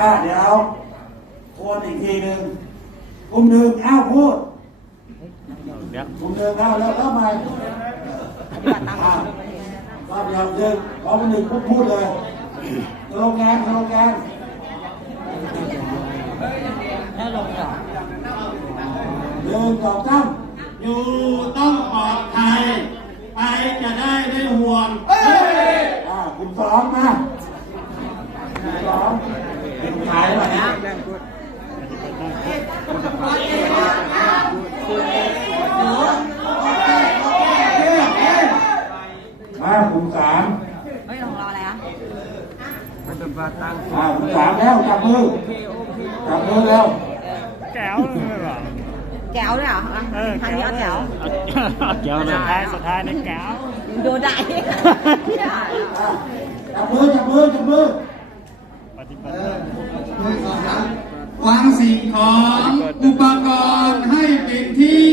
อะเดี๋ยวโอนอีกทีหนึ่งกลุ่มหนึ่งอ้าวพูดเดี๋ยวกลุ่มหนึ่งอ้าวแล้วก็มาอะรอบเดียวหนึ่งรอบหนึ่งพูดพูดเลยสโลแกนสโลแกนแล้วลงต่อหนึ่งสองสามอยู่ต้องปลอดภัยไปจะได้ไม่ห่วงอะกลุ่มสองมากลุ่มสองเป็นขายแบบนี้ มากลุ่มสามเฮ้ยของเราอะไรอะอ่ากลุ่มสามแล้วจับมือจับมือแล้วแก้วเลยเหรอแก้วด้วยเหรออะเออทางนี้เอาแก้วเอาแก้วเลยสุดท้ายสุดท้ายในแก้วโดนได้อะจับมือจับมือจับมือปฏิบัติ วางสิ่งของอุปกรณ์ให้เป็นที่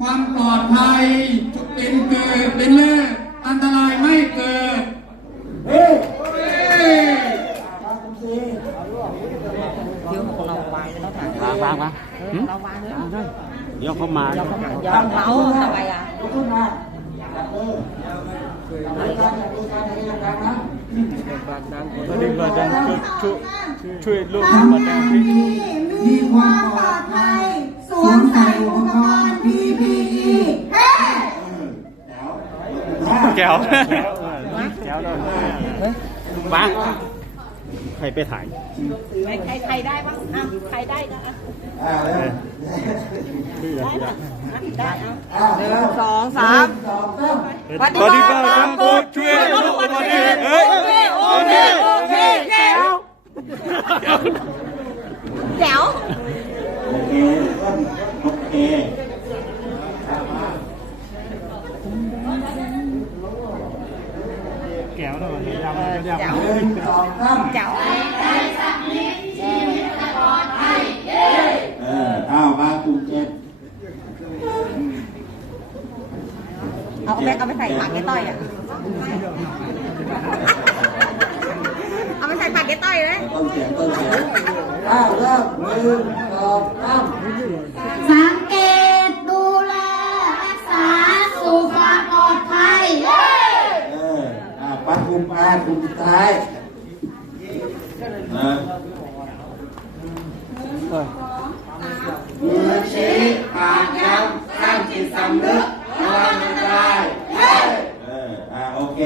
ความปลอดภัยเป็นเกิดเป็นเลิศอันตรายไม่เกิดเฮ้ยเอ้ยวเราวางแล้วถายวางวางวางหึเราวางเลยวาเดี๋ยวเขามาเราก็ยอมเขาทำไมอะ ลุกขึ้นมาจับมือจับมือกันจับมือกันให้กันนะปฏิบัติการช่วยช่วยลูกทำปฏิงาบันติดีมีความปลอดภัยสวมใส่อุปกรณ์ PPE เฮ้แถวแก้วแก้วเลยวางใครไปถ่ายใครใครได้บ้างอะใครได้ก็อะได้อะได้เอาอ่าเร็วสองสามสองสามปฏิบัติตามกฎ แจ๋ว โอเคต้นโอเคอ่ะมา แก้วเลยยำยำ แจ๋ว หนึ่งสองสาม แจ๋ว เออเอามากลุ่มเจ็ด เอาไปเอาไปใส่ปากเก้ต้อยอ่ะ ปใส่ปากเก้ต้อยเลยต้นเสียงต้นเสียงอ้าวเริ่มหนึ่งสองสามสังเกตดูแลรักษาสู่ความปลอดภัยเฮ้เอออ่าปัดกลุ่มอากลุ่มสุดท้ายเออมือชี้ปากย้ำสร้างจิตสำนึกระวัง